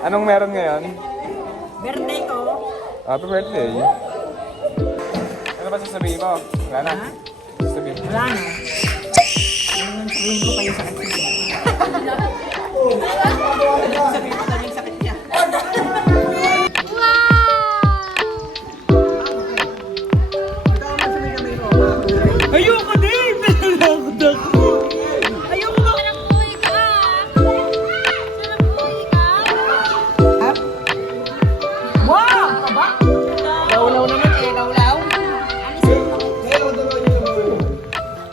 Anong meron ngayon? Birthday ko. Happy birthday. Ano ba sasabihin mo? Wala na. Sasabihin mo. Wala na. Ano sabihin ko pa yung sakit niya? Sabihin ko lang yung sakit niya. Ayoko din! Ayoko na! Nanabuhay ka! Nanabuhay ka! Wow! Aba? Laulaw naman eh, laulaw.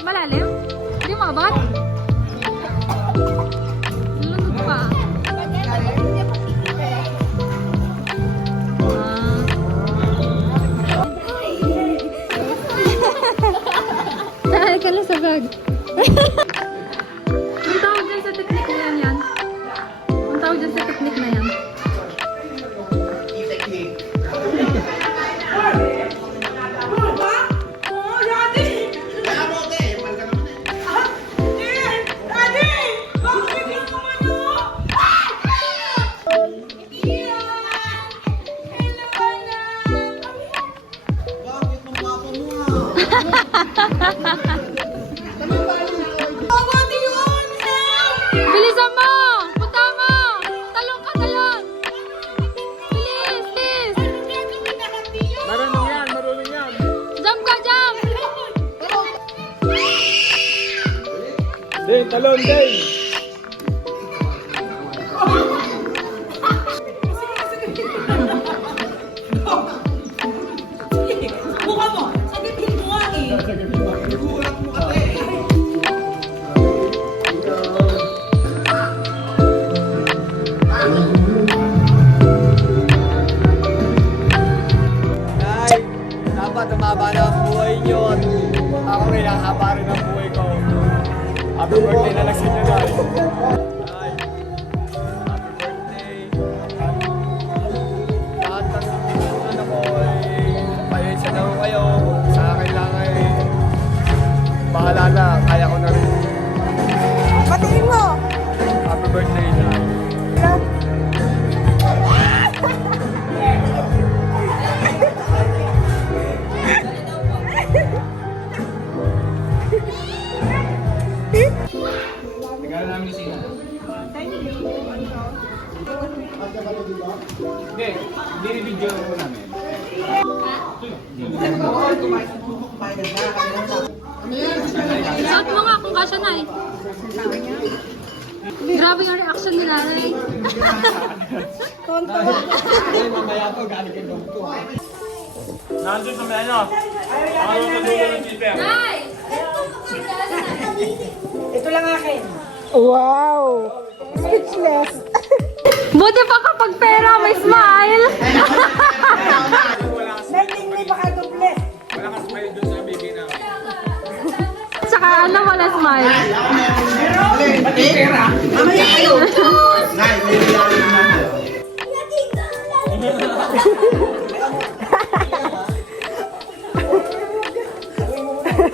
Malalim? Hindi mabat? Lulunod pa. Dahil ka lang sa bag. Ang tawag dyan sa technique na yan. Ang tawag dyan sa technique na yan. Bilisan mo! Punta mo! Talong ka, talong! Bilis! Bilis! Marunong yan, marunong yan. Jump ka, jump! Ding, talon, ding. Buka mo! Sagitin mo nga eh! Nay, dapat tumaba na ang buhay niyo at ako rin ang haba rin ang buhay ko. Happy birthday na lang sa inyo, Nay. Nay, happy birthday. Lahat ng ano ko pasensya na ho kayo. Sa akin lang ay bahala na, kaya ko na rin. Batiin mo! Happy birthday, Nay. Tingnan namin si Sina. Hindi, video ko namin. Suot mo nga kung kasya na eh. Grabe yung reaction ni nanay. Ay, mamaya to, galing kay Dr. Nandun sa may ano? Ano sa dulo ng zipper? Nay! Ito lang akin. Wow! Speechless. Buti pa kapag pera, may smile. Nanding mo baka duble. Wala ka smile dun sa baby na. Tsaka ano wala smile. Mamaya kayo!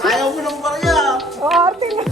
Ayaw mo ng barya! O, arte na.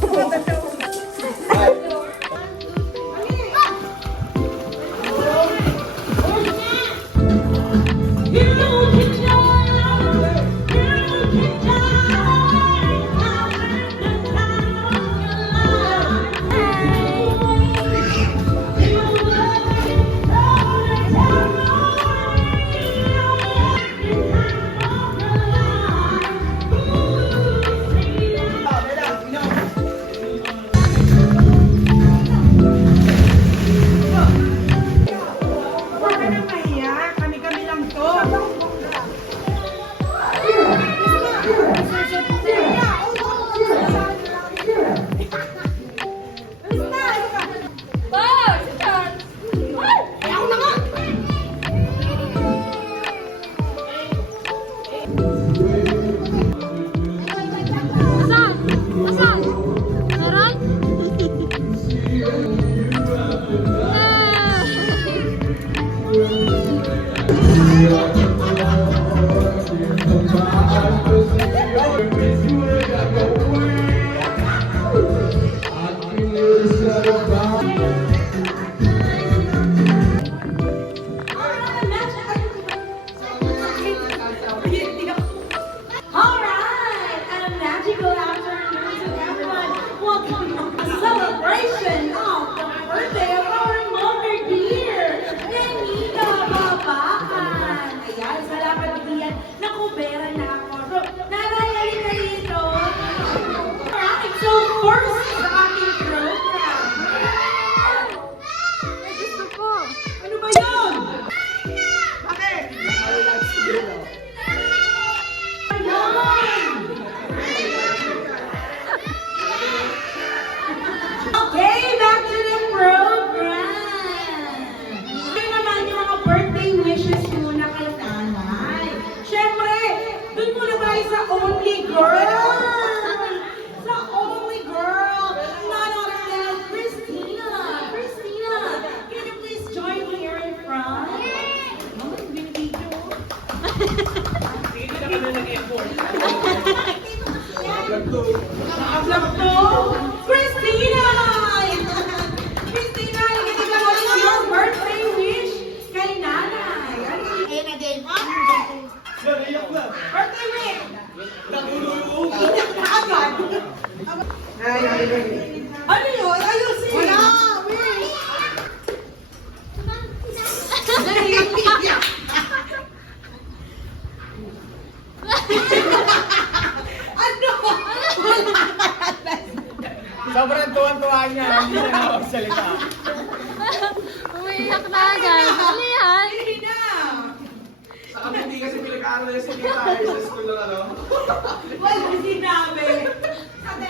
Sablak to! Christina! Christina, what is your birthday wish kay nanay? Ayun na din. Birthday wish! Iyak na agad. Ano yun? Ayusin! Wala! Wish! Ano? Sobrang tuwan-tuwa niya, hindi na nakapagsalita. Umiiyak na agad. Ano yan? Hindi na! Sa kami hindi kasi pinag-aaral sa kita sa school na ano. Wala sinabi.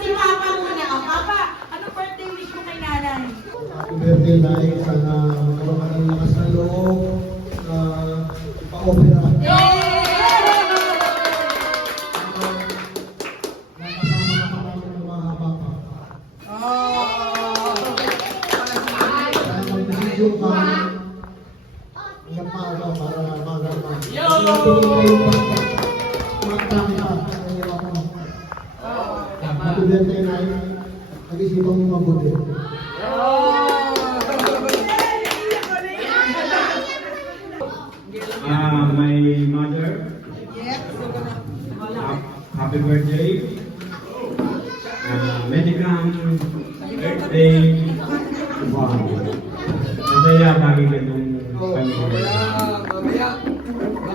Si Papa muna. Papa, ano birthday wish mo kay nanay? Happy birthday, Nay. Sana magkaroon ka ng lakas na loob na ipa-opera. Nakasama ka namin ng mga bata. Sana mag-video ka hanggang maaga para maganda. Magkami ka sa iyo ako. Happy birthday, Nay. Nag-isipan mo mabuti. My mother. Happy birthday. Many birthday. Wow. Masaya lagi ganun kami.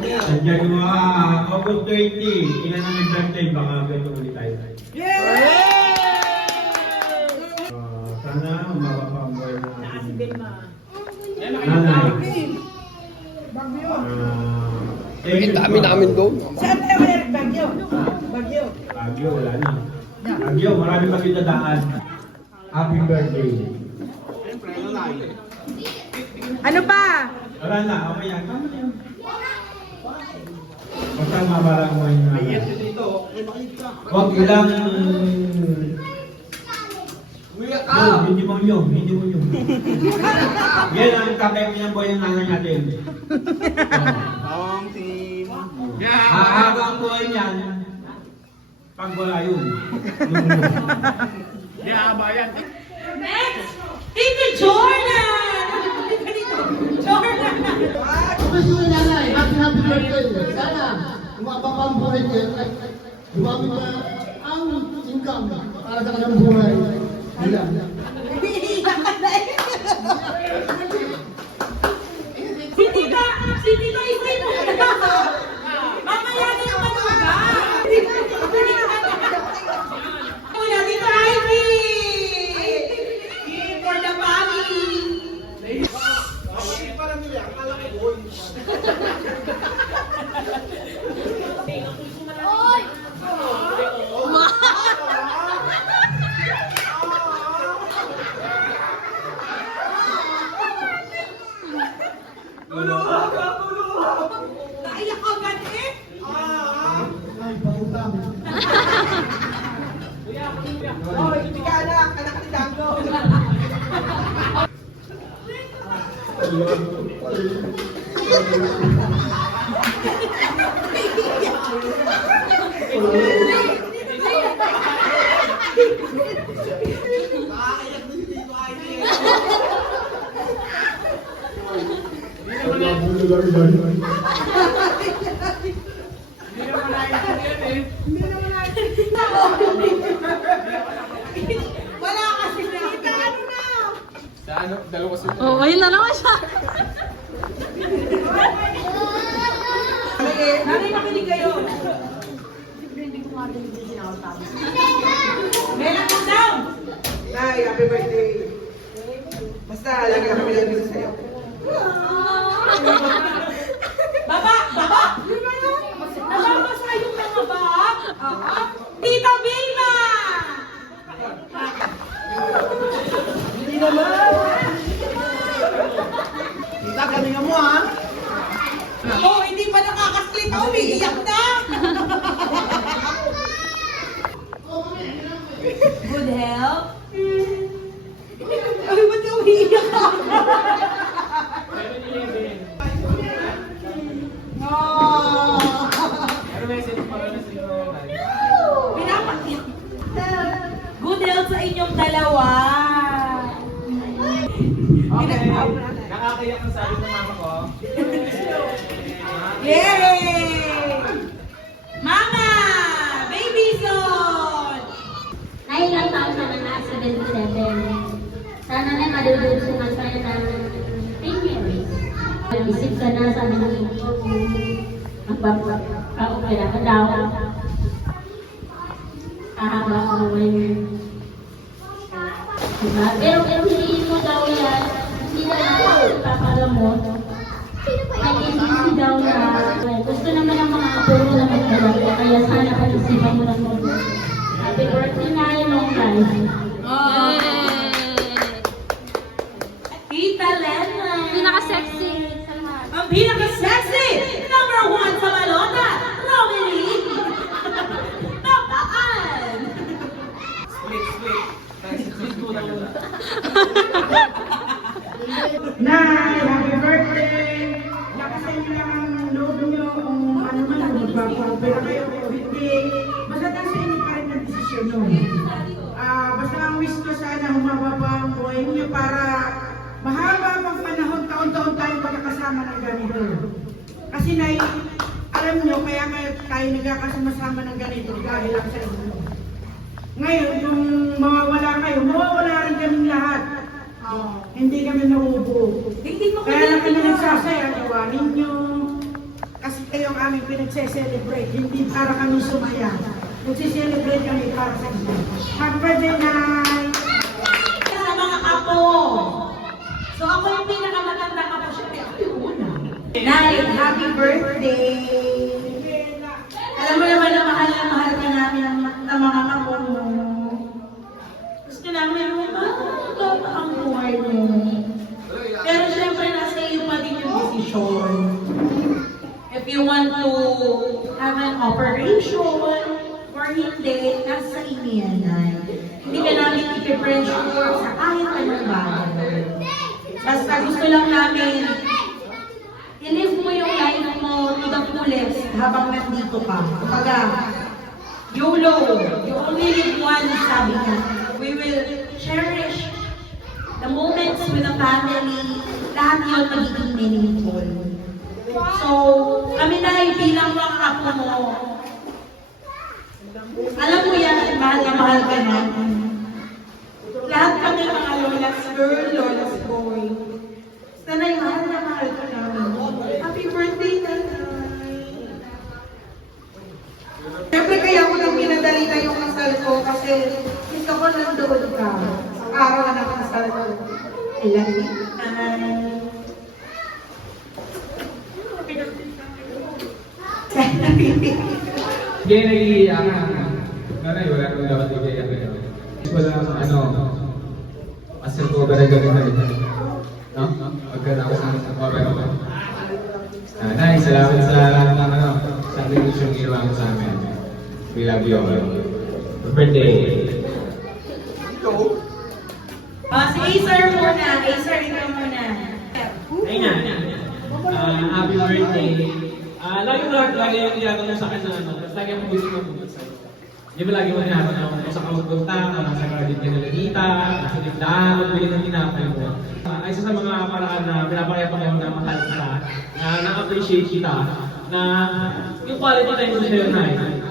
Nandiyan yung mga August 20. Ilan na nag-birthday? Baka ganun ulit tayo. Sana umaba pa ang buhay ng ating nanay. Ang dami namin doon. Saan tayo meron? Bagyo. Bagyo. Bagyo, wala na. Bagyo, marami pa kita daan. Happy birthday. Ano pa? Wala na, okay yan. Tama na yan. Basta mabarang mo yung nanay. Huwag ilang... Hindi mo nyo. Yan ang kapay ng buhay ng nanay natin. Hahaba ang buhay niyan. Pag wala yun. Hindi aaba yan. Next! Tito Jordan! Jordan! Gusto nyo nanay, happy birthday. Sana, umabang po rin yan. Dumami na ang income para sa kanyang buhay. Ayan. Si Tita Isay mo na! Mamaya na yung manuga! Muna, Tita Ivy! For the family! Naiyak agad eh! Ay, pautang. Oh, hindi ka anak ni Dango! Wala kasi na! Ano na? Sa ano, dalawa sila. Oh, ayun na naman siya. Nanay, nakinig kayo. Meron mo down! Nay, happy birthday. Basta, lagi na kami lang dito sa'yo. Baba! Baba! Nababasa yung mga baba! Tita Vilma! Hindi naman. Tita, galingan mo ha. Oh, hindi pa nakakaslit. Umiiyak na! Good health? Ay, ba't umiiyak ka? Ano message mo na si nanay? Pinapakit. Okay. Nakakayak ang sabi ng mama ko. Yay! Mama! Baby son! Nailang taon na na 77. Sana na madudulsungan pa na ng 10 years. Isip ka na sabi ng ito kung magpapakopera ka daw. Kahaba ko ngayon. Diba? Pero hindi mo daw yan. Hindi na lang ipapagamot. Nag-iisip daw na gusto naman ng mga apo mo na magdalaga. Kaya sana pag-isipan mo ng mga. Happy birthday na yun, long life. Tita Lena! Pinaka-sexy sa lahat. Ang pinaka-sexy! Number 1 sa Malota! Romelie! Napaan! Nay, happy birthday! Lakasan niyo lang ang loob niyo kung ano man ang magpapapera kayo o hindi. Basta nasa inyo pa rin ang desisyon nyo. Basta ang wish ko sana humaba pa ang buhay niyo para mahaba pang panahon, taon-taon tayong magkakasama ng ganito. Kasi Nay, alam niyo, kaya tayo nagkakasama ng ganito dahil lang sa inyo. Ngayon, kung mawawala kayo, mawawala rin kaming lahat. Hindi kami nauubo. Hindi mo Kaya lang kami nagsasaya, iwanin nyo. Kasi kayo ang aming pinagse-celebrate, hindi para kami sumaya. Nagse-celebrate kami para sa inyo. Happy birthday, Nay! sa mga apo. So ako yung pinakamatanda apo siya. Kaya ako yung una. Nay, happy birthday! Alam mo naman na mahal ka namin ng mga apo mo. Gusto namin mo ba? Ang buhay mo. Pero syempre, nasa iyo pa din yung desisyon. If you want to have an operation or hindi, nasa inyo yan, Nay. Hindi ka namin ipipressure sa kahit anong bagay. Basta gusto lang namin i-live mo yung life mo to the fullest habang nandito ka. Kumbaga, YOLO, you only live once, sabi niya. We will cherish the moments with the family, lahat yun magiging meaningful. So, kami na bilang mga apo mo, alam mo yan, mahal na mahal ka na. Lahat kami mga lolas girl, lolas boy. Sanay, mahal na mahal ka na. Happy birthday, Nanay. Siyempre kaya ko nang pinadali na yung kasal ko kasi gusto ko nandoon ka. Ang araw na ng kasal ko. I love you. Hindi nag-iiyakan. Nanay, wala naman dapat nag-iiyakan. Hindi ko lang, asal ko ba na gawin na rin? No? Pagkatapos ng cover ko. Nanay, salamat sa lahat ng sacrifice yung ginawa mo sa amin. We love you all. Happy birthday! Si Acer muna. Acer, ikaw muna. Ayun na. Happy birthday. Lagi yung tinatanong sa akin na ano, lagi akong gusto mo pumunta sa'yo. Di ba lagi mo tinatanong kung sa kamupunta, kung sa credit ka nila dita, sa tindahan, magbili ng tinapay mo. Ay isa sa mga paraan na pinapakaya pa kayo na mahal kita, na na-appreciate kita, na yung quality time ko sa'yo na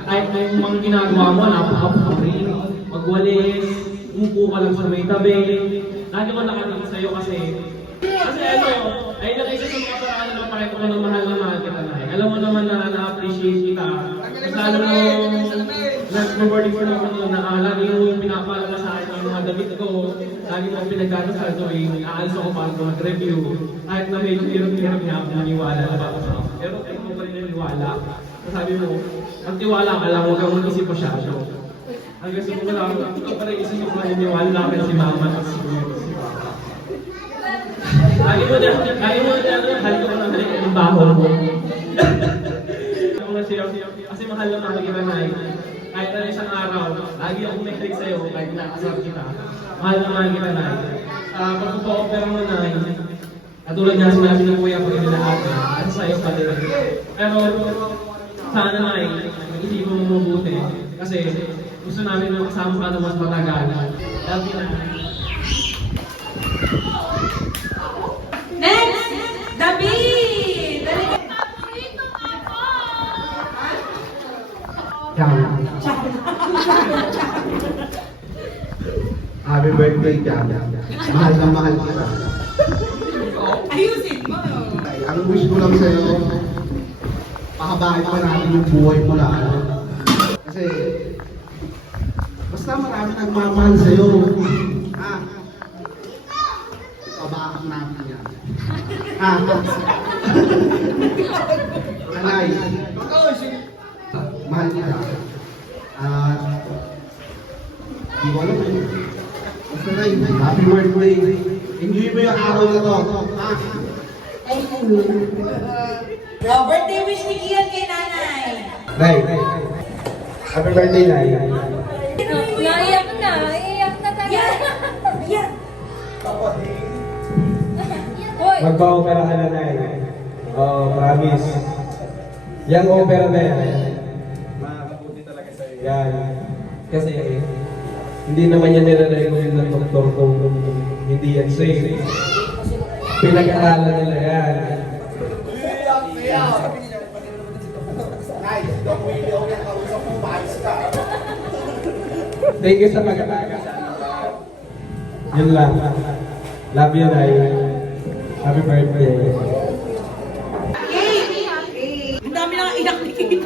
kahit may mga ginagawa mo, napaka-boring, magwalis, umupo ka lang sa may tabi. Lagi ko nakatingin sa'yo kasi ano, ayun lang isa sa mga paraan na pareho ko ng mahal na mahal kita na. Alam mo naman na na-appreciate kita. Mas lalo nag-rewarding ko naman yun na lagi yung pinapalala sa akin ang mga damit ko. Lagi mo pinagdadasal tuwing aalis ako para mag-review. Kahit na medyo hirap-hirap niya ako maniwala na baka sa ako. Pero kahit mo pa rin naniwala, sabi mo, magtiwala ka lang, huwag kang mag-isip masyado. Ang gusto ko lang, ikaw pa rin isip ko maniniwala namin si mama at si kuya. Lagi mo na, hali ko na halik yung baho mo. Kasi mahal na mahal kita na kahit na isang araw, lagi akong may halik sa'yo kahit nakasarap kita. Mahal na mahal kita na. Pagpupa-opera mo na, katulad nga sinabi ng kuya ko nila ate, at sa'yo pa din. Pero sana na mag-isipan mo mabuti. Kasi gusto namin na kasama ka na mas matagal. Love you na. Next, David! Dali ka. Happy birthday, Jam. Mahal na mahal kita. Ayusin mo. Ang wish ko lang sa'yo, pahabain pa natin yung buhay mo lalo. Kasi, basta marami nagmamahal sa'yo. Ha? Pabakan natin yan. Ha? Anay, mahal kita. Di ko alam eh. Basta na happy birthday. Enjoy mo yung araw na to. Ha? Oh, birthday wish ni Kian kay nanay. Nay, happy birthday, Nay. Naiyak na. Iiyak na talaga. Yan. Hoy. Magpa-opera ka na, Nay. Oh, promise. Yang opera na yan. Makakabuti talaga sa'yo. Yan. Kasi, hindi naman yan nire-recommend ng doktor kung hindi yan safe. Pinag-aralan nila yan. Thank you sa pag-alaga sa amin lahat. Yun lang. Love you, Nay. Happy birthday. Ang dami nang iyak ni Kate.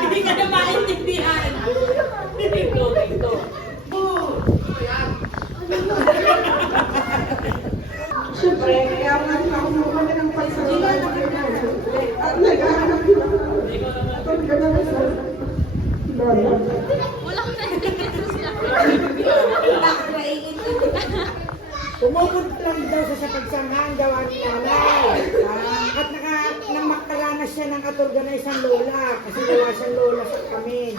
Hindi ka na maintindihan. Siyempre, kaya nga nakumuha ka ng pagsasalan na ganyan. At naghahanap ko. At ganun sa lola. Pumupunta lang daw sa pagsanghang gawa ni nanay. At nang makaranas siya ng at-organize ng lola. Kasi gawa siyang lola sa kami.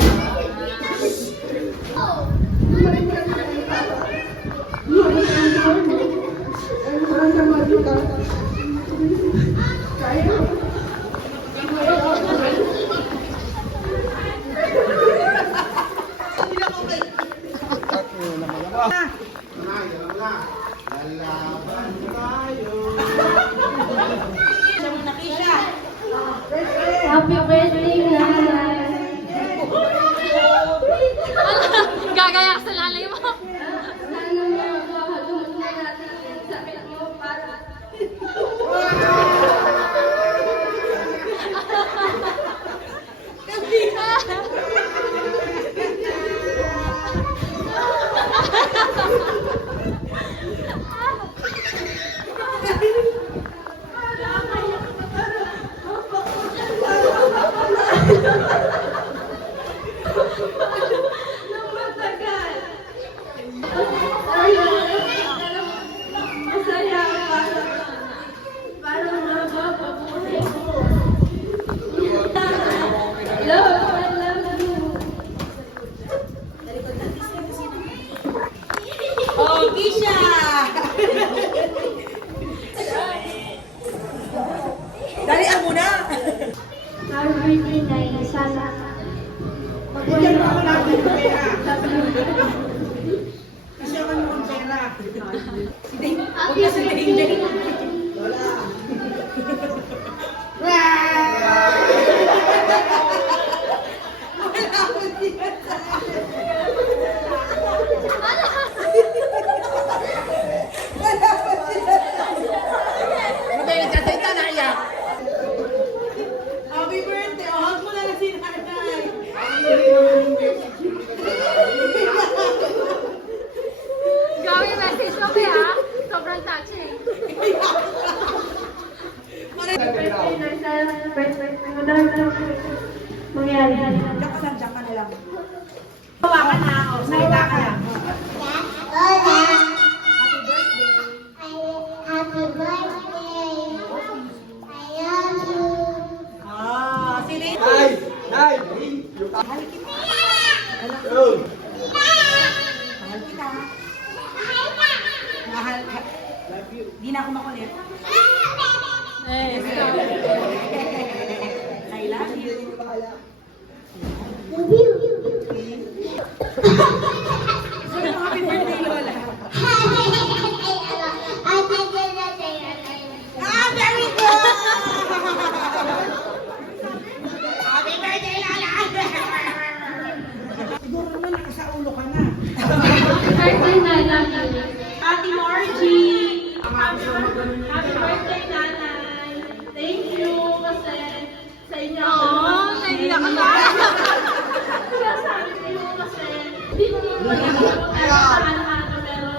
Happy birthday, Nanay! Gagayak sa lalay mo. Sana mo natin sa pinak mo para... Oh, Kisha! Dalian mo na! Happy birthday, Nay. Sana Bigyan mo ako natin ng pera. Kasi ako naman pera. Happy birthday! Lola. Happy birthday! Oh, hug mo na lang si nanay. Gawin message mo kaya. Sobrang touching. Birthday, Nay. Sana birthday mo daw mangyari. Diyan ka na lang. Hawakan na ako. Salita ka lang. Lola! Di na ako makulit. Eh, I love you. So, happy birthday, Lola. Ah, very good! Happy birthday, Lola! Siguro naman nakasaulo ka na. birthday na, love you. Ate Margie! Happy birthday, Nanay! Thank you kasi sa inyo ako. Oo, naiiyak ka na. Kaya sabi ko kasi, hindi mo naman pero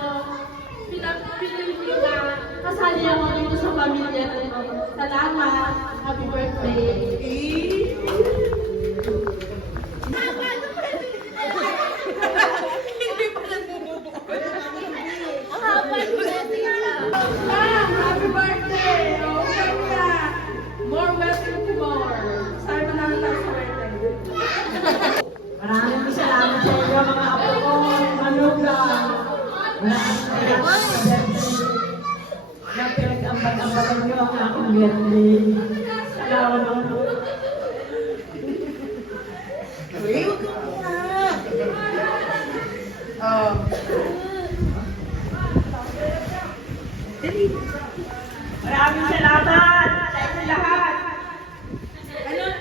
pinapili ko na kasali ako dito sa pamilya. Salamat. Happy birthday. Hindi pa nagbubuo. Happy birthday. Happy birthday! Oh, ganda! More welcome to more. Sana namin tayo sa birthday. Maraming salamat sa inyo mga apo ko, manugang. Maraming salamat sa birthday. Na pinag-ambag-ambagan nyo ang aking birthday. Salamat po. Uy, huwag ka muna. Oh. Dali. Maraming salamat sa inyo lahat.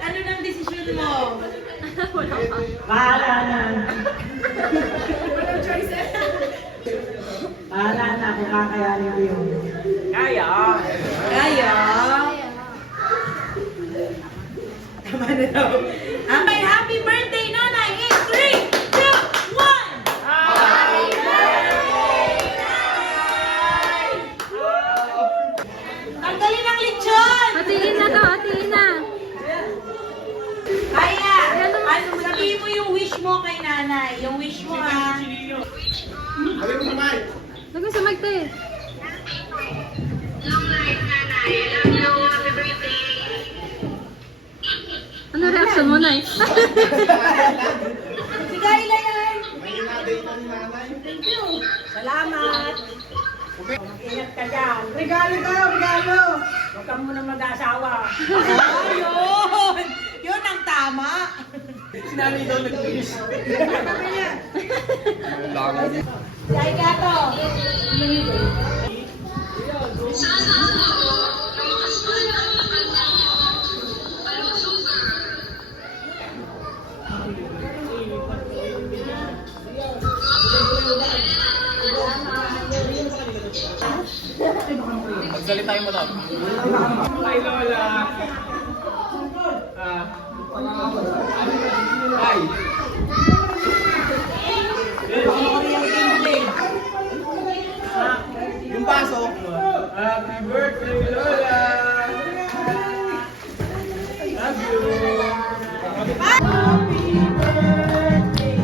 Ano nang desisyon mo? Bahala na. Bahala na kung kakayanin ko yun. Kaya. Kaya. Tama na daw. May happy birthday, Nanay! In 3, 2, 1! Tanggalin ang lechon! Hatiin na to, hatiin na. Kaya, sabihin mo yung wish mo kay Nanay. Yung wish mo, ha? Lagay sa mic te. Ano reaction mo, Nay? Si Kayla yan! Thank you. Salamat. Ingat ka dyan. Regalo daw, regalo! Huwag kang muna mag-asawa. Ayun! Yun ang tama! Sinali daw nag-wish. Si Aigato! Magsalita yung motor. Hi, Lola. Hi. Yung baso. Happy birthday, Lola. Love you. Happy birthday!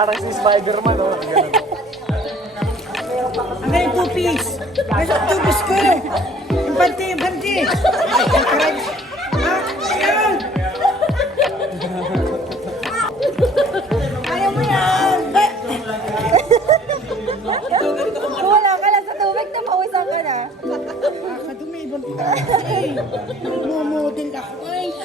Parang si Spider-Man, oh. Ganun. Ang ganyan, two-piece. Nasa two-piece ko. Impante. Ayun. Ayaw mo yan. Wala ka lang sa tubig, tumawisan ka na. Kadumi, ibang ay. Mumudin ako. Ay.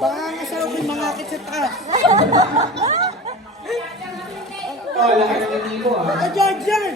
Baka nga sa akin mangakit sa taas. Oh, laki ng hindi mo ah. Diyan. Diyan.